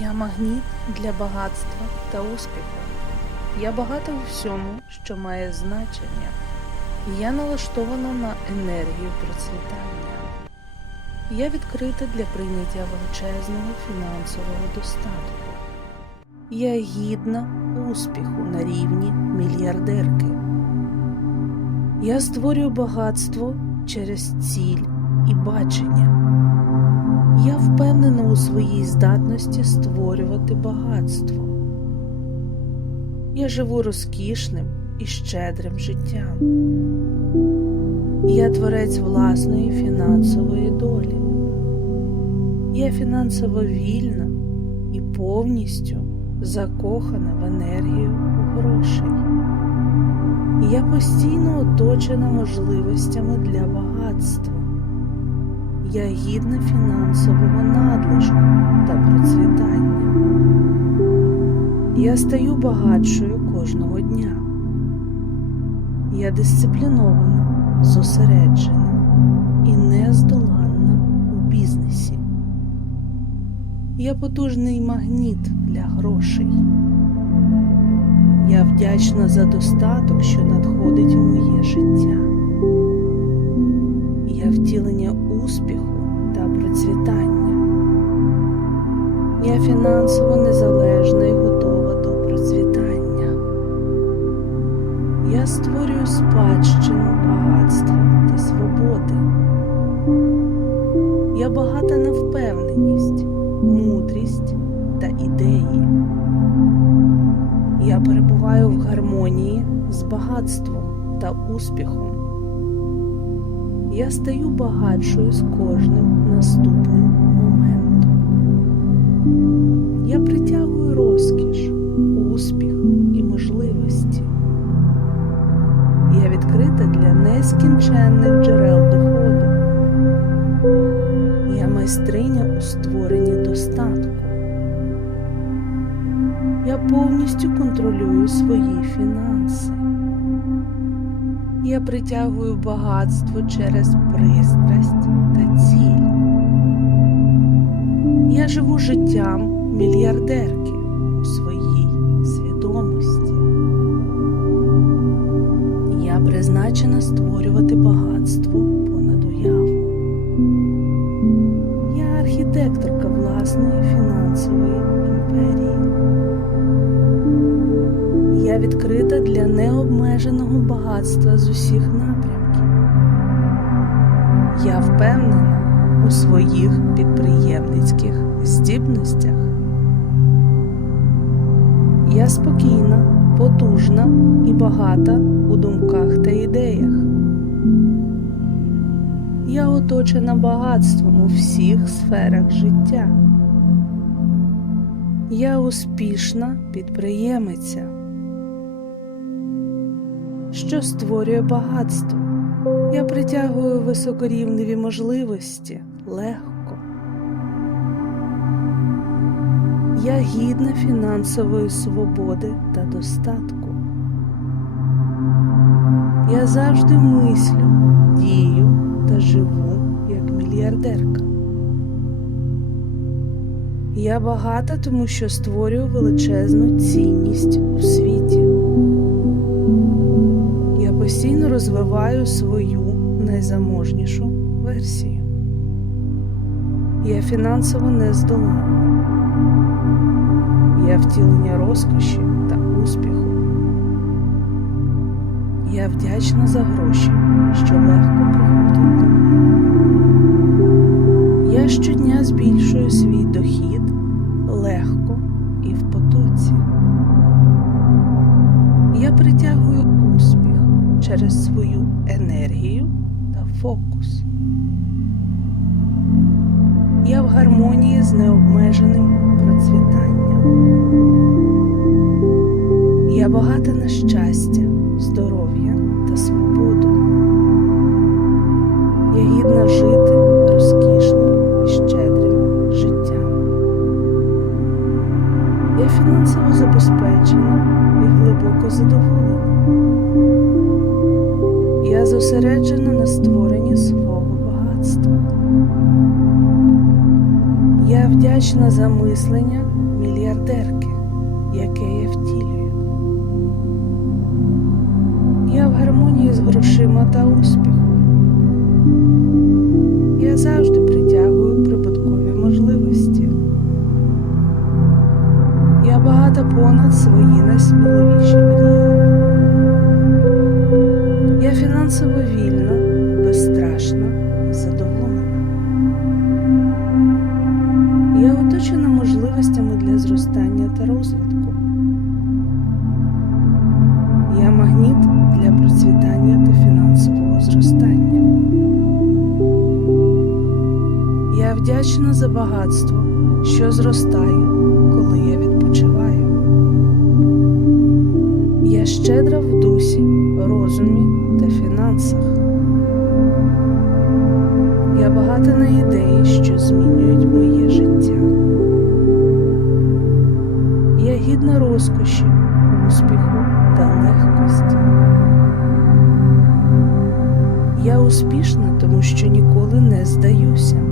Я магніт для багатства та успіху. Я багата у всьому, що має значення. Я налаштована на енергію процвітання. Я відкрита для прийняття величезного фінансового достатку. Я гідна успіху на рівні мільярдерки. Я створюю багатство через ціль і бачення. Своїй здатності створювати багатство. Я живу розкішним і щедрим життям. Я творець власної фінансової долі. Я фінансово вільна і повністю закохана в енергію грошей. Я постійно оточена можливостями для багатства. Я гідна фінансового надлишку та процвітання. Я стаю багатшою кожного дня. Я дисциплінована, зосереджена і нездоланна у бізнесі. Я потужний магніт для грошей. Я вдячна за достаток, що надходить у моє життя. Успіху та процвітання. Я фінансово незалежна і готова до процвітання. Я створюю спадщину багатства та свободи. Я багата на впевненість, мудрість та ідеї. Я перебуваю в гармонії з багатством та успіхом. Я стаю багатшою з кожним наступним моментом. Я притягую розкіш, успіх і можливості. Я відкрита для нескінченних джерел доходу. Я майстриня у створенні достатку. Я повністю контролюю свої фінанси. Я притягую багатство через пристрасть та ціль. Я живу життям мільярдерки у своїй свідомості. Я призначена створювати Відкрита для необмеженого багатства з усіх напрямків. Я впевнена у своїх підприємницьких здібностях. Я спокійна, потужна і багата у думках та ідеях. Я оточена багатством у всіх сферах життя. Я успішна підприємиця що створює багатство. Я притягую високорівневі можливості легко. Я гідна фінансової свободи та достатку. Я завжди мислю, дію та живу як мільярдерка. Я багата, тому що створюю величезну цінність у світі. Постійно розвиваю свою найзаможнішу версію. Я фінансово нездоланна. Я втілення розкоші та успіху. Я вдячна за гроші, що легко приходять до мене. Я щодня збільшую свій дохід легко і в потоці. Я притягую через свою енергію та фокус. Я в гармонії з необмеженим процвітанням. Я багата на щастя, здоров'я та свободу. Я гідна жити розкішним і щедрим життям. Я фінансово забезпечена і глибоко задоволена. Зосереджена на створенні свого багатства. Я вдячна за мислення, відерки, яке я втілюю. Я в гармонії з грошима та успіхом. Я завжди притягую прибуткові можливості. Я багата понад свої найсміливіші вдячна за багатство, що зростає, коли я відпочиваю. Я щедра в дусі, розумі та фінансах. Я багата на ідеї, що змінюють моє життя. Я гідна розкоші, успіху та легкості. Я успішна, тому що ніколи не здаюся.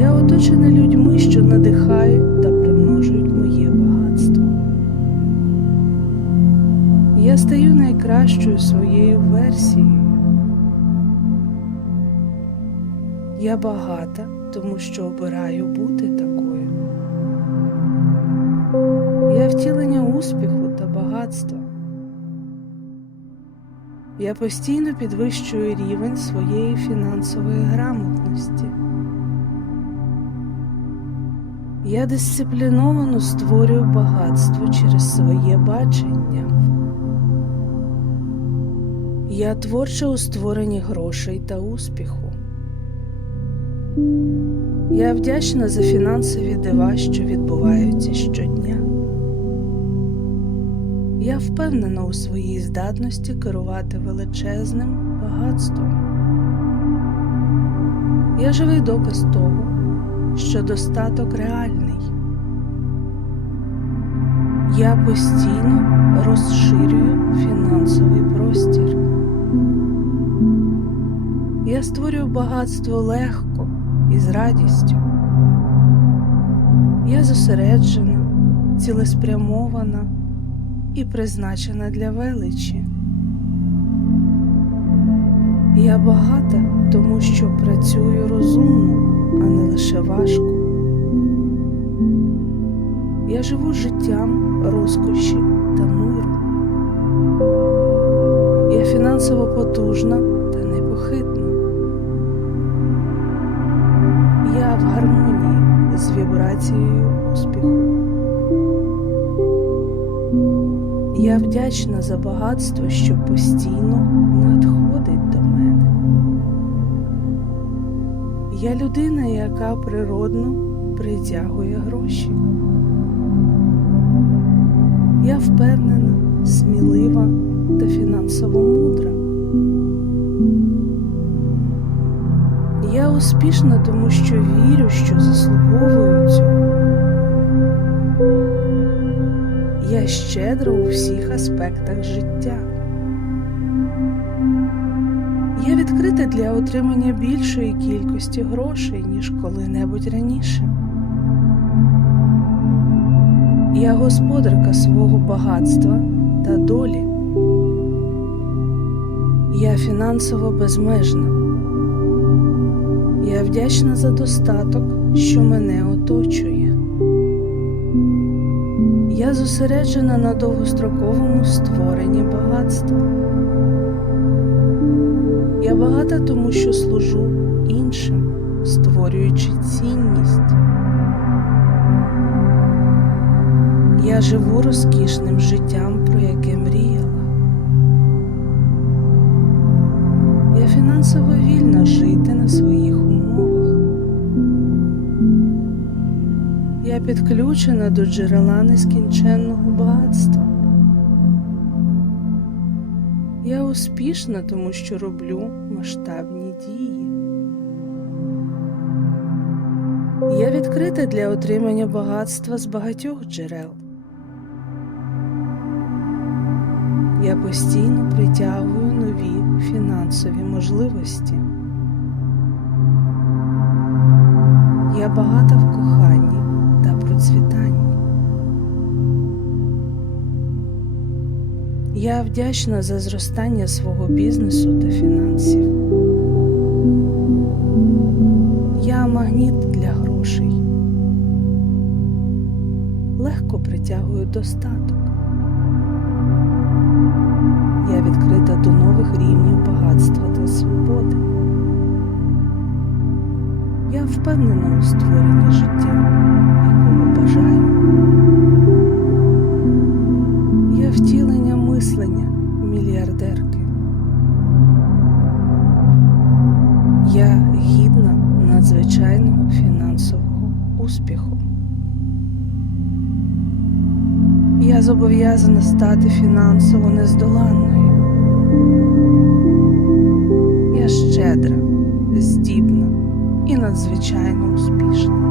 Я оточена людьми, що надихають та примножують моє багатство. Я стаю найкращою своєю версією. Я багата, тому що обираю бути такою. Я втілення успіху та багатства. Я постійно підвищую рівень своєї фінансової грамотності. Я дисципліновано створюю багатство через своє бачення. Я творча у створенні грошей та успіху. Я вдячна за фінансові дива, що відбуваються щодня. Я впевнена у своїй здатності керувати величезним багатством. Я живий доказ того, що достаток реальний. Я постійно розширюю фінансовий простір. Я створюю багатство легко і з радістю. Я зосереджена, цілеспрямована і призначена для величі. Я багата, тому що працюю розумно, а не лише важко. Я живу життям розкоші та миру. Я фінансово потужна та непохитна. Я в гармонії з вібрацією успіху. Я вдячна за багатство, що постійно надходить до мене. Я людина, яка природно притягує гроші. Я впевнена, смілива та фінансово мудра. Я успішна, тому що вірю, що заслуговую цього. Я щедра у всіх аспектах життя. Я відкрита для отримання більшої кількості грошей, ніж коли-небудь раніше. Я господарка свого багатства та долі. Я фінансово безмежна. Я вдячна за достаток, що мене оточує. Я зосереджена на довгостроковому створенні багатства. Багата, тому що служу іншим, створюючи цінність. Я живу розкішним життям, про яке мріяла. Я фінансово вільна жити на своїх умовах. Я підключена до джерела нескінченного багатства. Я успішна, тому що роблю масштабні дії. Я відкрита для отримання багатства з багатьох джерел. Я постійно притягую нові фінансові можливості. Я багата в коханні та процвітанні. Я вдячна за зростання свого бізнесу та фінансів. Я магніт для грошей. Легко притягую достаток. Я відкрита до нових рівнів багатства та свободи. Я впевнена у створенні життя, якого бажаю. Мислення мільярдерки. Я гідна надзвичайного фінансового успіху. Я зобов'язана стати фінансово нездоланною. Я щедра, здібна і надзвичайно успішна.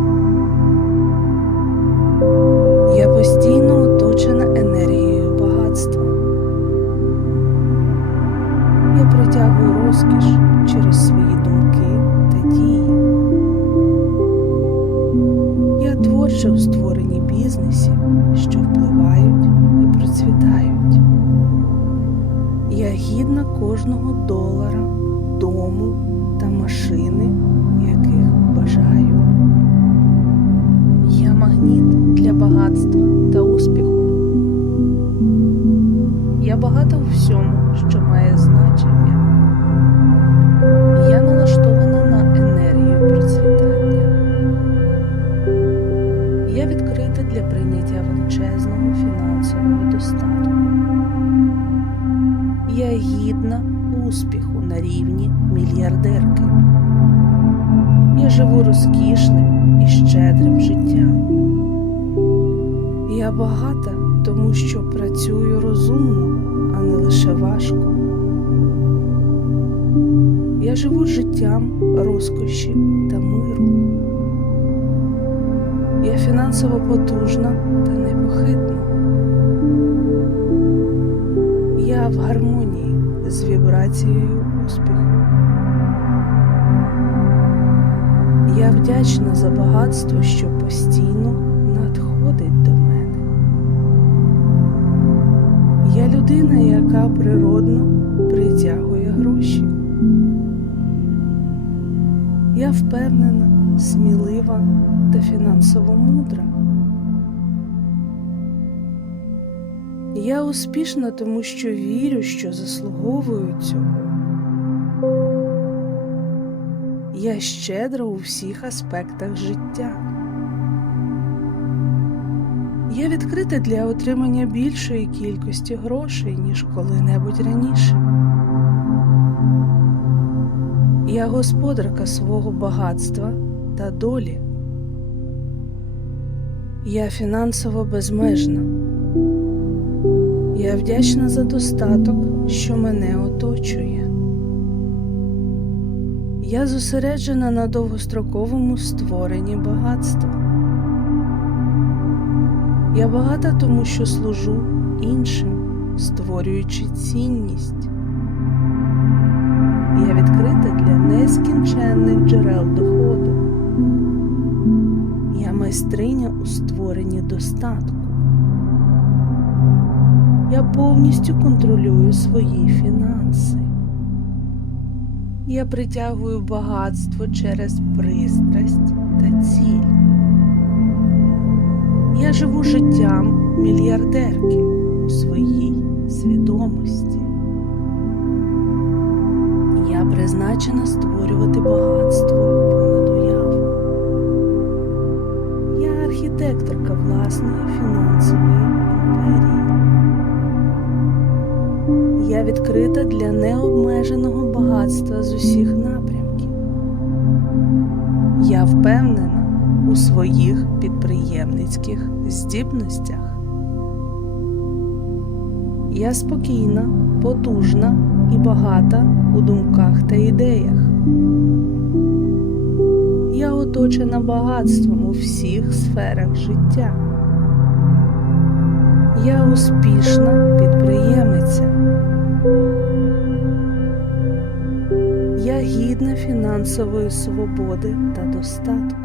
Я розкіш через свої думки та дії. Я творча у створенні бізнесів, що впливають і процвітають. Я гідна кожного долара, дому та машини, яких бажаю. Я магніт для багатства та успіху. Я багата у всьому, що працюю розумно, а не лише важко. Я живу життям розкоші та миру. Я фінансово потужна та непохитна. Я в гармонії з вібрацією успіху. Я вдячна за багатство, що постійно надходить до мене. Людина, яка природно притягує гроші. Я впевнена, смілива та фінансово мудра. Я успішна, тому що вірю, що заслуговую цього. Я щедра у всіх аспектах життя. Я відкрита для отримання більшої кількості грошей, ніж коли-небудь раніше. Я господарка свого багатства та долі. Я фінансово безмежна. Я вдячна за достаток, що мене оточує. Я зосереджена на довгостроковому створенні багатства. Я багата, тому що служу іншим, створюючи цінність. Я відкрита для нескінченних джерел доходу. Я майстриня у створенні достатку. Я повністю контролюю свої фінанси. Я притягую багатство через пристрасть та ціль. Я живу життям підприємницьких здібностях. Я спокійна, потужна і багата у думках та ідеях. Я оточена багатством у всіх сферах життя. Я успішна підприємиця. Я гідна фінансової свободи та достатку.